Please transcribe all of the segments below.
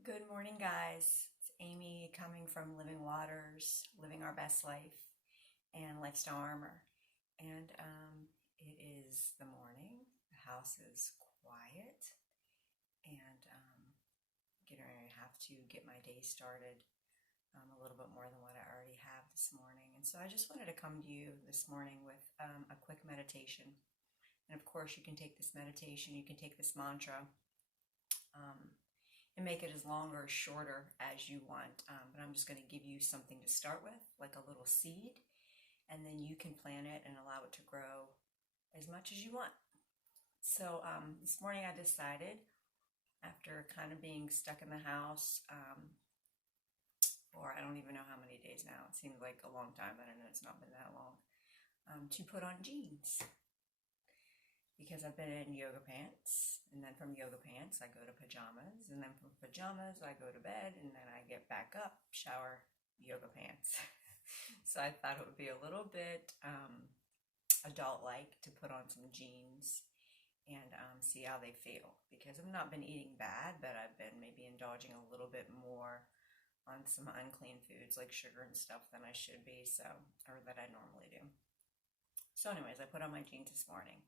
Good morning, guys. It's Aimee coming from Living Waters, Living Our Best Life, and Lifestyle Armor. And it is the morning. The house is quiet, and getting ready to have to get my day started a little bit more than what I already have this morning. And so I just wanted to come to you this morning with a quick meditation. And of course, you can take this meditation, you can take this mantra. And make it as long or shorter as you want. But I'm just going to give you something to start with, like a little seed, and then you can plant it and allow it to grow as much as you want. So this morning I decided, after kind of being stuck in the house for I don't even know how many days now, it seems like a long time, but I know it's not been that long, to put on jeans. Because I've been in yoga pants, and then from yoga pants I go to pajamas, and then from pajamas I go to bed, and then I get back up, shower, yoga pants. So I thought it would be a little bit adult-like to put on some jeans and see how they feel. Because I've not been eating bad, but I've been maybe indulging a little bit more on some unclean foods like sugar and stuff than I should be, or that I normally do. So anyways, I put on my jeans this morning.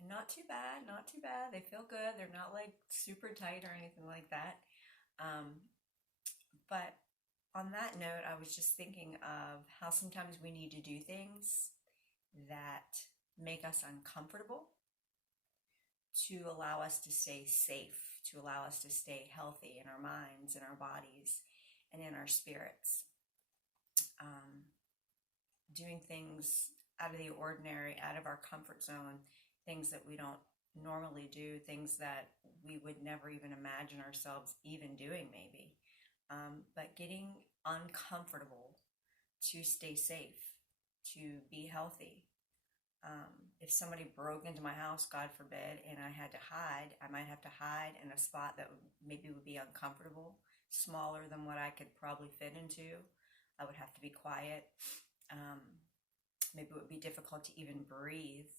And not too bad, not too bad. They feel good. They're not like super tight or anything like that. But on that note, I was just thinking of how sometimes we need to do things that make us uncomfortable to allow us to stay safe, to allow us to stay healthy in our minds, in our bodies, and in our spirits. Doing things out of the ordinary, out of our comfort zone, things that we don't normally do, things that we would never even imagine ourselves even doing maybe. But getting uncomfortable to stay safe, to be healthy. If somebody broke into my house, God forbid, and I had to hide, I might have to hide in a spot that maybe would be uncomfortable, smaller than what I could probably fit into. I would have to be quiet. Maybe it would be difficult to even breathe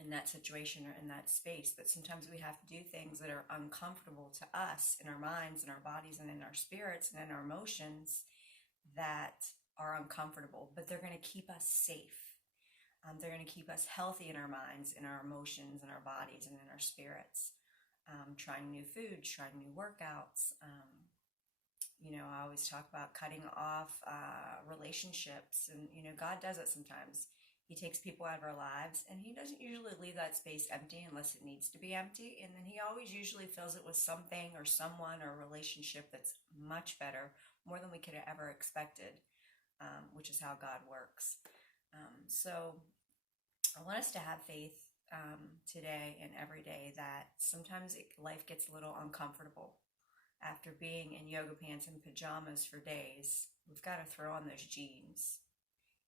in that situation or in that space. But sometimes we have to do things that are uncomfortable to us in our minds, in our bodies, and in our spirits, and in our emotions that are uncomfortable, but they're going to keep us safe. They're going to keep us healthy in our minds, in our emotions, in our bodies, and in our spirits. Trying new foods, trying new workouts. I always talk about cutting off relationships, and God does it sometimes. He takes people out of our lives, and he doesn't usually leave that space empty unless it needs to be empty. And then he always usually fills it with something or someone or a relationship that's much better, more than we could have ever expected, which is how God works. So I want us to have faith today and every day that sometimes life gets a little uncomfortable. After being in yoga pants and pajamas for days, we've got to throw on those jeans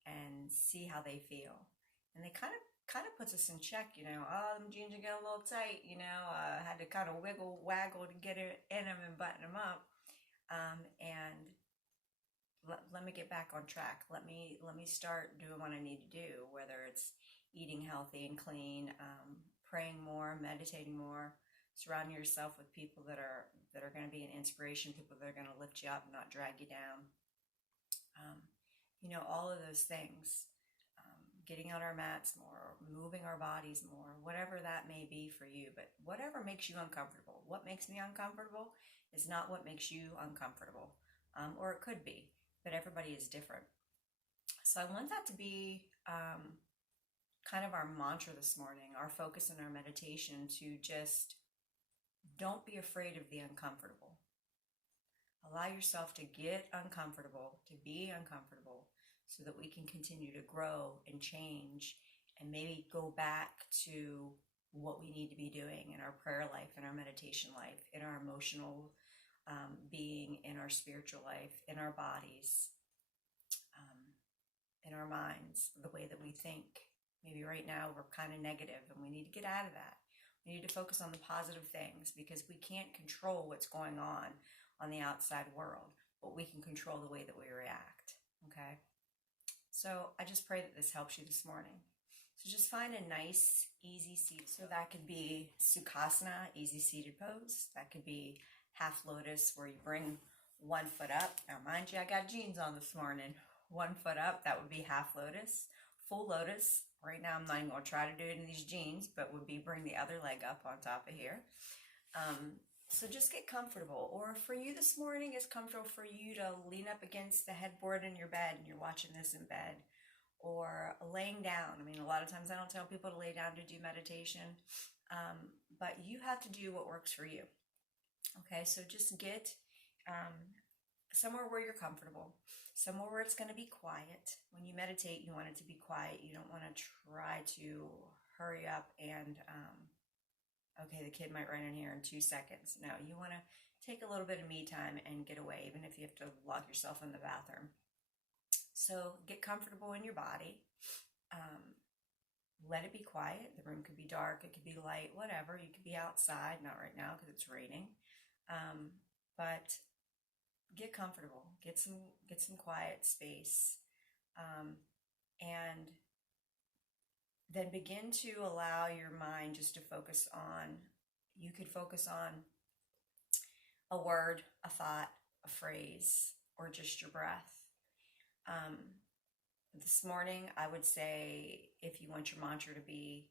and see how they feel. And they kind of puts us in check, oh, them jeans are getting a little tight, I had to kind of waggle to get it in them and button them up. And let me get back on track. Let me start doing what I need to do, whether it's eating healthy and clean, praying more, meditating more, surrounding yourself with people that are going to be an inspiration, people that are going to lift you up, not drag you down. All of those things. Getting on our mats more, moving our bodies more, whatever that may be for you, but whatever makes you uncomfortable. What makes me uncomfortable is not what makes you uncomfortable, or it could be, but everybody is different. So I want that to be kind of our mantra this morning, our focus in our meditation, to just don't be afraid of the uncomfortable. Allow yourself to get uncomfortable, to be uncomfortable, so that we can continue to grow and change and maybe go back to what we need to be doing in our prayer life, in our meditation life, in our emotional being, in our spiritual life, in our bodies, in our minds, the way that we think. Maybe right now we're kind of negative and we need to get out of that. We need to focus on the positive things, because we can't control what's going on the outside world, but we can control the way that we react. Okay? So I just pray that this helps you this morning. So just find a nice, easy seat. So that could be Sukhasana, easy seated pose. That could be half lotus, where you bring one foot up. Now, mind you, I got jeans on this morning. One foot up, that would be half lotus. Full lotus, right now I'm not even going to try to do it in these jeans, but would be bring the other leg up on top of here. So just get comfortable. Or for you this morning, it's comfortable for you to lean up against the headboard in your bed and you're watching this in bed. Or laying down. I mean, a lot of times I don't tell people to lay down to do meditation, but you have to do what works for you. Okay, so just get somewhere where you're comfortable, somewhere where it's going to be quiet. When you meditate, you want it to be quiet. You don't want to try to hurry up and, okay, the kid might run in here in 2 seconds. No, you want to take a little bit of me time and get away, even if you have to lock yourself in the bathroom. So get comfortable in your body. Let it be quiet. The room could be dark. It could be light, whatever. You could be outside, not right now because it's raining. But get comfortable. Get some quiet space. And then begin to allow your mind just to focus on, you could focus on a word, a thought, a phrase, or just your breath. This morning, I would say if you want your mantra to be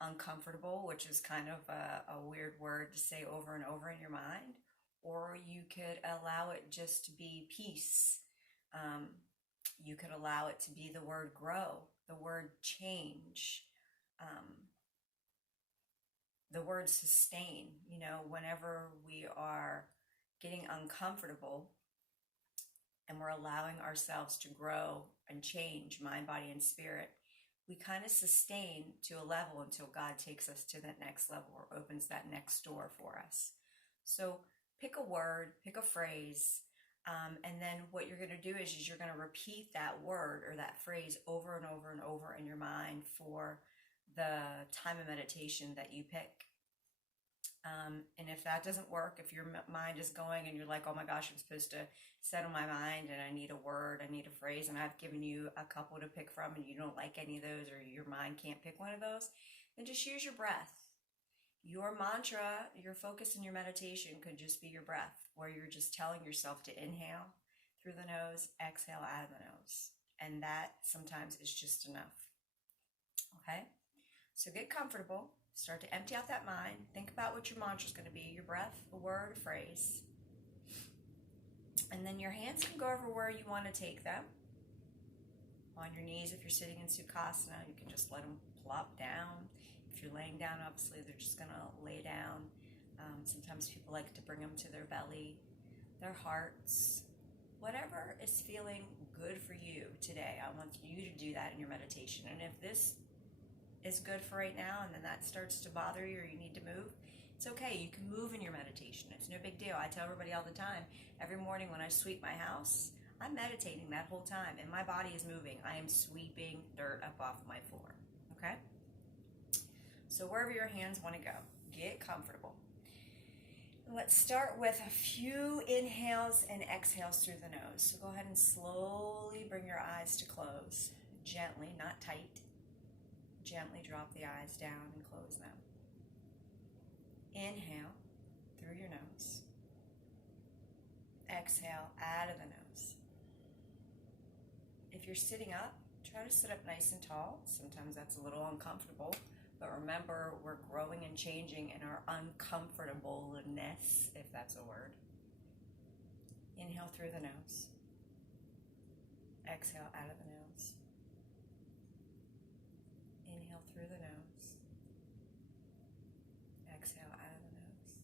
uncomfortable, which is kind of a weird word to say over and over in your mind, or you could allow it just to be peace. You could allow it to be the word grow, the word change, the word sustain. You know, whenever we are getting uncomfortable, and we're allowing ourselves to grow and change mind, body, and spirit, we kind of sustain to a level until God takes us to that next level or opens that next door for us. So pick a word, pick a phrase, and then what you're going to do is you're going to repeat that word or that phrase over and over and over in your mind for the time of meditation that you pick. And if that doesn't work, if your mind is going and you're like, oh my gosh, I'm supposed to settle my mind and I need a word, I need a phrase, and I've given you a couple to pick from and you don't like any of those, or your mind can't pick one of those, then just use your breath. Your mantra, your focus in your meditation could just be your breath, where you're just telling yourself to inhale through the nose, exhale out of the nose. And that sometimes is just enough. Okay? So get comfortable. Start to empty out that mind. Think about what your mantra is going to be, your breath, a word, a phrase. And then your hands can go everywhere you want to take them. On your knees, if you're sitting in Sukhasana, you can just let them plop down. If you're laying down, obviously, they're just going to lay down. Sometimes people like to bring them to their belly, their hearts. Whatever is feeling good for you today, I want you to do that in your meditation. And if this is good for right now and then that starts to bother you or you need to move, it's okay. You can move in your meditation. It's no big deal. I tell everybody all the time, every morning when I sweep my house, I'm meditating that whole time and my body is moving. I am sweeping dirt up off my floor. Okay? So wherever your hands want to go, get comfortable. Let's start with a few inhales and exhales through the nose. So go ahead and slowly bring your eyes to close. Gently, not tight. Gently drop the eyes down and close them. Inhale through your nose. Exhale out of the nose. If you're sitting up, try to sit up nice and tall. Sometimes that's a little uncomfortable, but remember, we're growing and changing in our uncomfortableness, if that's a word. Inhale through the nose. Exhale out of the nose. Inhale through the nose. Exhale out of the nose.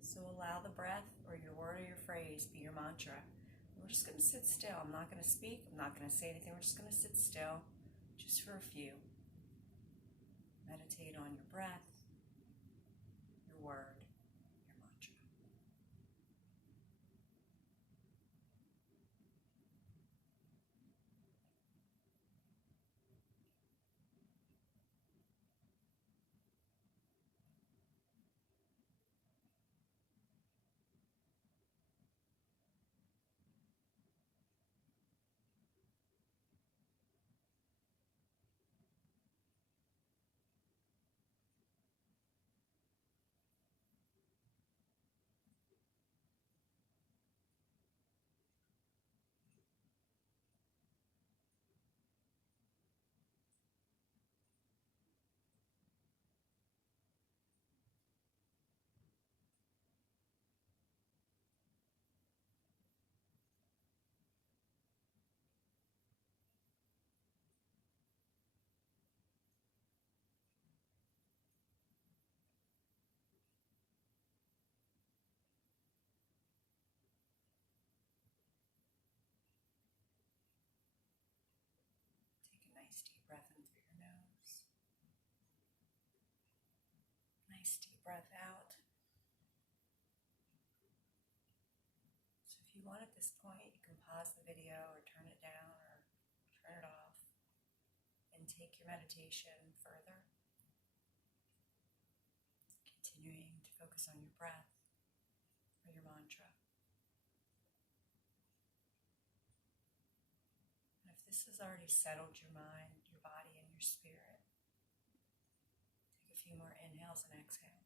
So allow the breath or your word or your phrase be your mantra. We're just going to sit still. I'm not going to speak. I'm not going to say anything. We're just going to sit still just for a few. Meditate on your breath, your word, your mantra. breath out. So if you want at this point, you can pause the video or turn it down or turn it off and take your meditation further, continuing to focus on your breath or your mantra. And if this has already settled your mind, your body, and your spirit, take a few more inhales and exhales.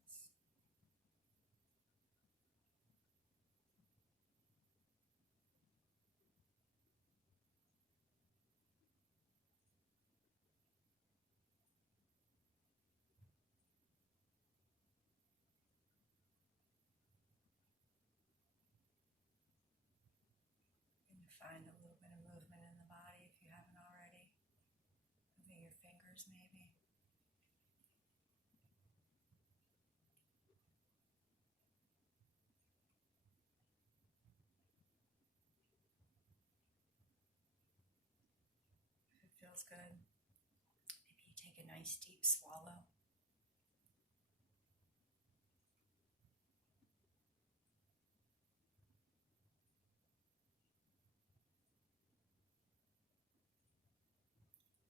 Find a little bit of movement in the body if you haven't already. Moving your fingers maybe. If it feels good, maybe you take a nice deep swallow.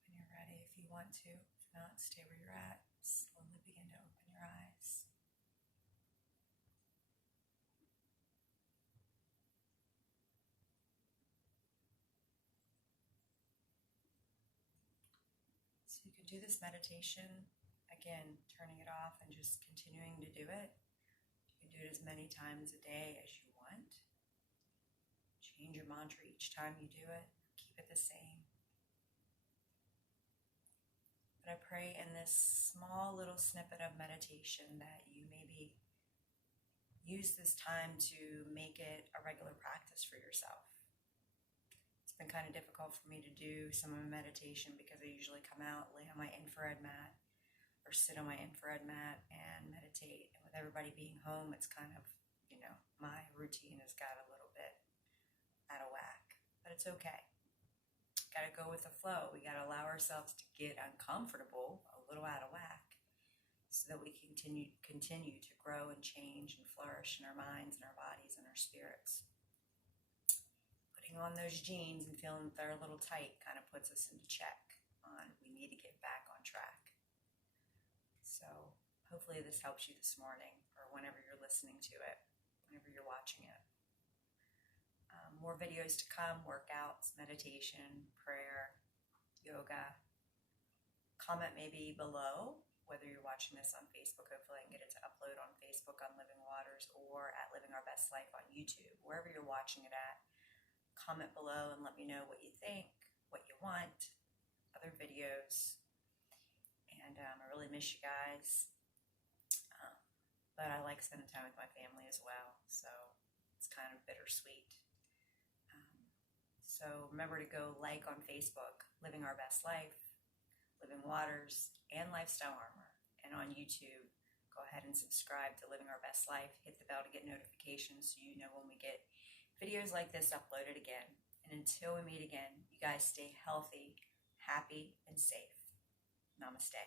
When you're ready, if you want to. If not, stay where you're at. Slowly begin to open your eyes. So you can do this meditation, again, turning it off and just continuing to do it. You can do it as many times a day as you want. Change your mantra each time you do it. Keep it the same. But I pray in this small little snippet of meditation that you maybe use this time to make it a regular practice for yourself. It's been kind of difficult for me to do some of my meditation because I usually come out, lay on my infrared mat, or sit on my infrared mat and meditate. And with everybody being home, it's kind of, my routine has got a little bit out of whack. But it's okay. Got to go with the flow. We got to allow ourselves to get uncomfortable, a little out of whack, so that we can continue to grow and change and flourish in our minds and our bodies and our spirits. Putting on those jeans and feeling that they're a little tight kind of puts us into check on we need to get back on track. So hopefully this helps you this morning or whenever you're listening to it, whenever you're watching it. More videos to come, workouts, meditation, prayer, yoga. Comment maybe below whether you're watching this on Facebook. Hopefully I can get it to upload on Facebook on Living Waters or at Living Our Best Life on YouTube. Wherever you're watching it at, comment below and let me know what you think, what you want, other videos. And I really miss you guys. But I like spending time with my family as well. So it's kind of bittersweet. So remember to go like on Facebook, Living Our Best Life, Living Waters, and Lifestyle Armor. And on YouTube, go ahead and subscribe to Living Our Best Life. Hit the bell to get notifications so you know when we get videos like this uploaded again. And until we meet again, you guys stay healthy, happy, and safe. Namaste.